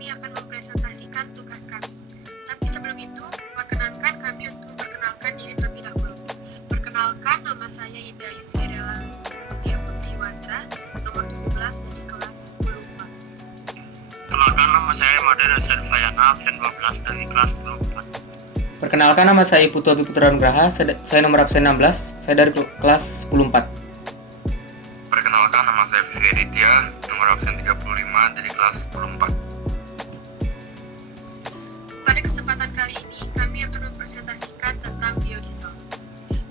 kami akan mempresentasikan tugas kami. Tapi sebelum itu, perkenankan kami untuk memperkenalkan diri terlebih dahulu. Perkenalkan, nama saya Ida Yufirela Putri Wandra, nomor 17 dari kelas 10 Perkenalkan, nama saya Madera Servayana, absen 12 dari kelas 10. Perkenalkan, nama saya Putu Abi Putra Nugraha, saya nomor absen 16, saya dari kelas 10-4. Perkenalkan, nama saya Vivi Ditya, nomor absen 35 dari kelas 10-4. Pada kesempatan kali ini, kami akan mempresentasikan tentang biodiesel.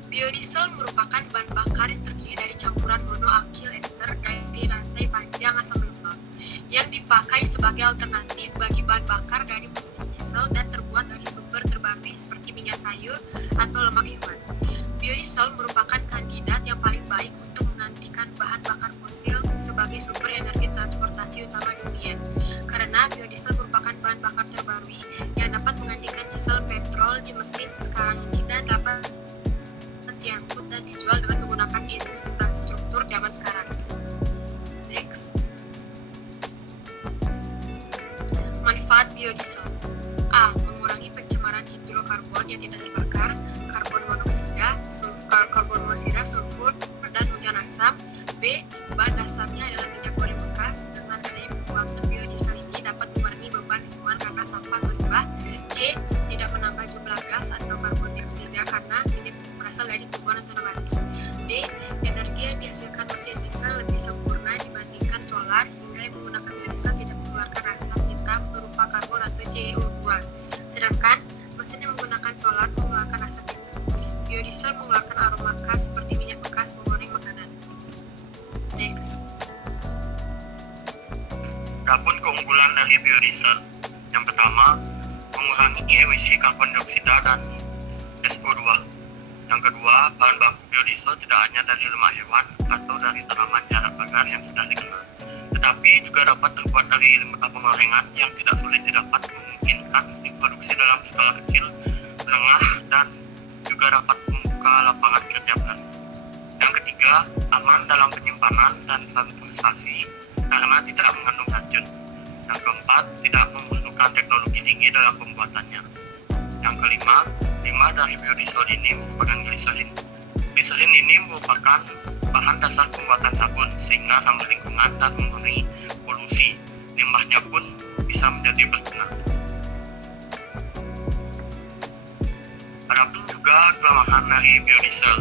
Biodiesel merupakan bahan bakar yang terdiri dari campuran monoakil ester dari rantai panjang asam lemak yang dipakai sebagai alternatif bagi bahan bakar dari mesin diesel dan terbuat dari sumber terbarukan seperti minyak sayur atau lemak hewan. Biodiesel merupakan kandidat yang paling baik untuk menggantikan bahan bakar fosil sebagai sumber energi transportasi utama dunia, karena biodiesel merupakan bahan bakar terbaru yang dapat menggantikan diesel petrol di mesin sekarang ini dan dapat diangkut dan dijual dengan menggunakan infrastruktur zaman sekarang. Next. Manfaat biodiesel. A. Mengurangi pencemaran hidrokarbon yang tidak terbakar, karbon monoksida, sulfur, dan hujan asam. B. Bahan dasarnya adalah minyak goreng bekas. Dengan adanya pembuatan biodiesel ini dapat mengurangi beban lingkungan karena sampah atau limbah. C. Tidak menambah jumlah gas atau karbon dioksida karena ini berasal dari tumbuhan atau nabati. D. Energi yang dihasilkan mesin diesel lebih sempurna dibandingkan solar hingga yang menggunakan biodiesel tidak mengeluarkan asap hitam berupa karbon atau CO2. Sedangkan mesin yang menggunakan solar mengeluarkan asap hitam. Biodiesel mengeluarkan aroma khas seperti minyak bekas menggoreng makanan. Next. Adapun keunggulan dari biodiesel, yang pertama, mengurangi emisi karbon dioksida dan SO2. Yang kedua, bahan baku biodiesel tidak hanya dari lemak hewan atau dari tanaman jarak bakar yang sudah dikenal, tetapi juga dapat terbuat dari limbah penggorengan yang tidak sulit didapat, memungkinkan diproduksi dalam skala kecil, menengah, dan juga dapat membuka lapangan kerja baru. Yang ketiga, aman dalam penyimpanan dan transportasi karena tidak mengandung racun. Yang keempat, tidak membutuhkan teknologi tinggi dalam pembuatannya. Yang kelima, limbah dari biodiesel ini merupakan gliserin. Gliserin ini merupakan bahan dasar pembuatan sabun sehingga ramah lingkungan dan mengurangi polusi. Limbahnya pun bisa menjadi berguna. Adapun juga kelemahan dari biodiesel.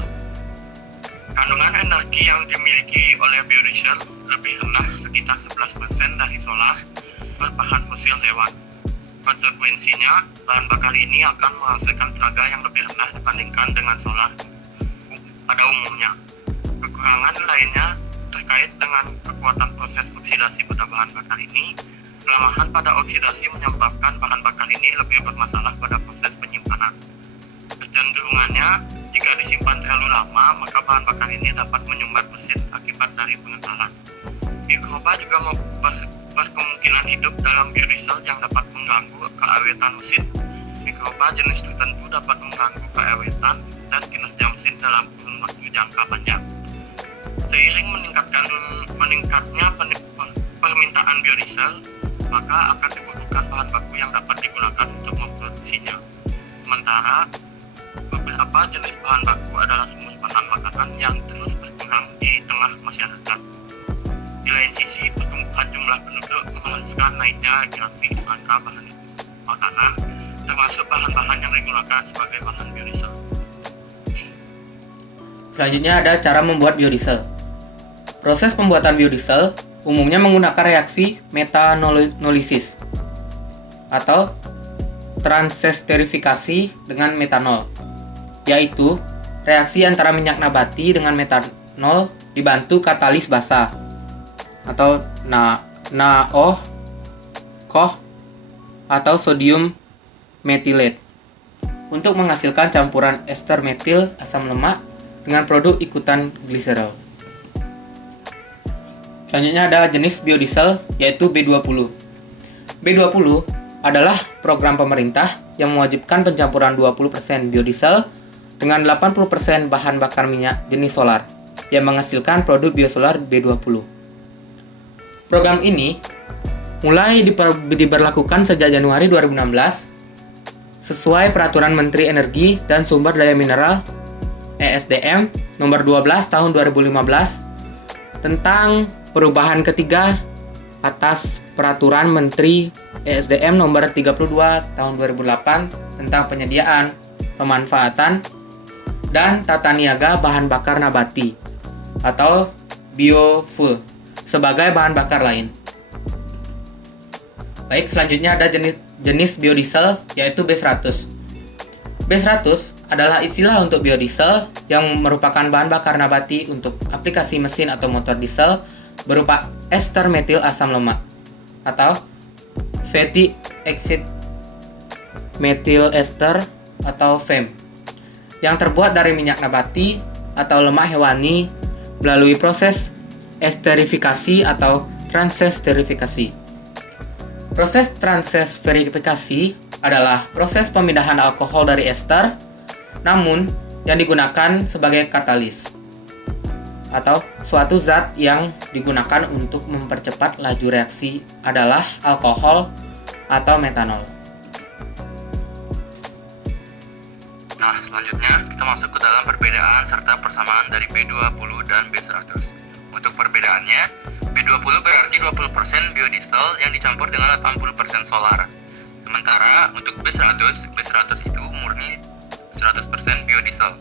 Kandungan energi yang dimiliki oleh biodiesel lebih rendah, sekitar 11% dari solar berbahan fosil hewan. Konsekuensinya, bahan bakar ini akan menghasilkan tenaga yang lebih rendah dibandingkan dengan solar pada umumnya. Kekurangan lainnya terkait dengan kekuatan proses oksidasi pada bahan bakar ini. Kelemahan pada oksidasi menyebabkan bahan bakar ini lebih bermasalah pada proses penyimpanan. Kecenderungannya, jika disimpan terlalu lama, maka bahan bakar ini dapat menyumbat mesin akibat dari pengentalan. Mikroba juga berkemungkinan hidup dalam biodiesel yang dapat mengganggu keawetan mesin. Mikroba jenis tertentu dapat mengganggu keawetan dan kinerja mesin dalam kurun waktu jangka panjang. Seiring meningkatnya permintaan biodiesel, maka akan dibutuhkan bahan baku yang dapat digunakan untuk memproduksinya. Sementara, beberapa jenis bahan baku adalah sumber bahan makanan yang terus berkurang di tengah masyarakat. Di lain sisi, pertumbuhan jumlah penduduk mengharuskan naiknya grafik angka bahan makanan, termasuk bahan-bahan yang digunakan sebagai bahan biodiesel. Selanjutnya ada cara membuat biodiesel. Proses pembuatan biodiesel umumnya menggunakan reaksi metanolisis atau transesterifikasi dengan metanol, yaitu reaksi antara minyak nabati dengan metanol dibantu katalis basa atau NaOH atau sodium methylate untuk menghasilkan campuran ester metil asam lemak dengan produk ikutan gliserol. Selanjutnya ada jenis biodiesel yaitu B20. B20 adalah program pemerintah yang mewajibkan pencampuran 20% biodiesel dengan 80% bahan bakar minyak jenis solar yang menghasilkan produk biosolar B20. Program ini mulai diberlakukan sejak Januari 2016 sesuai Peraturan Menteri Energi dan Sumber Daya Mineral (ESDM) Nomor 12 Tahun 2015 tentang perubahan ketiga atas Peraturan Menteri ESDM Nomor 32 Tahun 2008 tentang penyediaan, pemanfaatan, dan tata niaga bahan bakar nabati atau biofuel sebagai bahan bakar lain. Baik, selanjutnya ada jenis biodiesel yaitu B100. B100 adalah istilah untuk biodiesel yang merupakan bahan bakar nabati untuk aplikasi mesin atau motor diesel berupa ester metil asam lemak atau fatty acid methyl ester atau FAME yang terbuat dari minyak nabati atau lemak hewani melalui proses esterifikasi atau transesterifikasi. Proses transesterifikasi adalah proses pemindahan alkohol dari ester, namun yang digunakan sebagai katalis atau suatu zat yang digunakan untuk mempercepat laju reaksi adalah alkohol atau metanol. Nah, selanjutnya kita masuk ke dalam perbedaan serta persamaan dari B20 dan B100. Untuk perbedaannya, B20 berarti 20% biodiesel yang dicampur dengan 80% solar. Sementara untuk B100 itu murni 100% biodiesel.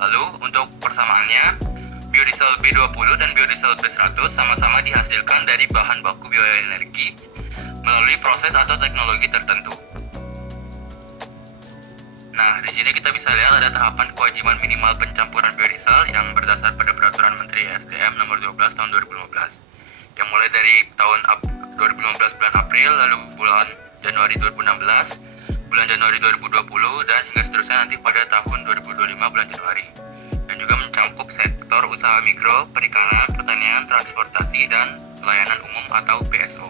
Lalu untuk persamaannya, biodiesel B20 dan biodiesel B100 sama-sama dihasilkan dari bahan baku bioenergi melalui proses atau teknologi tertentu. Nah, di sini kita bisa lihat ada tahapan kewajiban minimal pencampuran biodiesel yang berdasar pada Peraturan Menteri ESDM Nomor 12 Tahun 2015, yang mulai dari tahun 2015 bulan April, lalu bulan Januari 2016, bulan Januari 2020, dan hingga seterusnya nanti pada tahun 2025 bulan Januari. Dan juga mencakup sektor usaha mikro, perikanan, pertanian, transportasi, dan pelayanan umum atau PSO.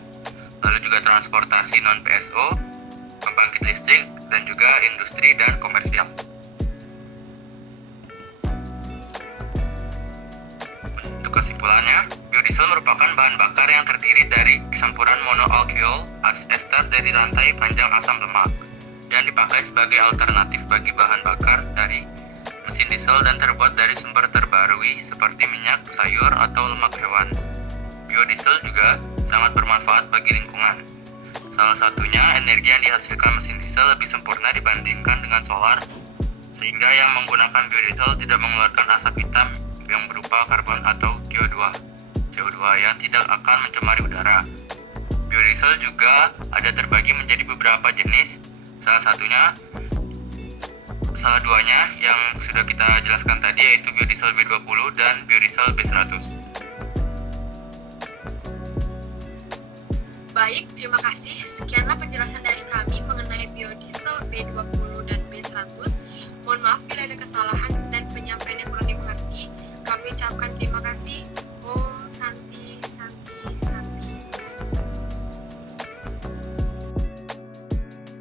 Lalu juga transportasi non-PSO, pembangkit listrik, dan juga industri dan komersial. Untuk kesimpulannya, biodiesel merupakan bahan bakar yang terdiri dari campuran monoalkyl ester dari rantai panjang asam lemak yang dipakai sebagai alternatif bagi bahan bakar dari mesin diesel dan terbuat dari sumber terbarui seperti minyak, sayur, atau lemak hewan. Biodiesel juga sangat bermanfaat bagi lingkungan. Salah satunya, energi yang dihasilkan mesin diesel lebih sempurna dibandingkan dengan solar, sehingga yang menggunakan biodiesel tidak mengeluarkan asap hitam yang berupa karbon atau CO2 yang tidak akan mencemari udara. Biodiesel juga ada terbagi menjadi beberapa jenis, salah duanya yang sudah kita jelaskan tadi yaitu biodiesel B20 dan biodiesel B100. Baik, terima kasih. Sekianlah penjelasan dari kami mengenai biodiesel B20 dan B100. Mohon maaf bila ada kesalahan.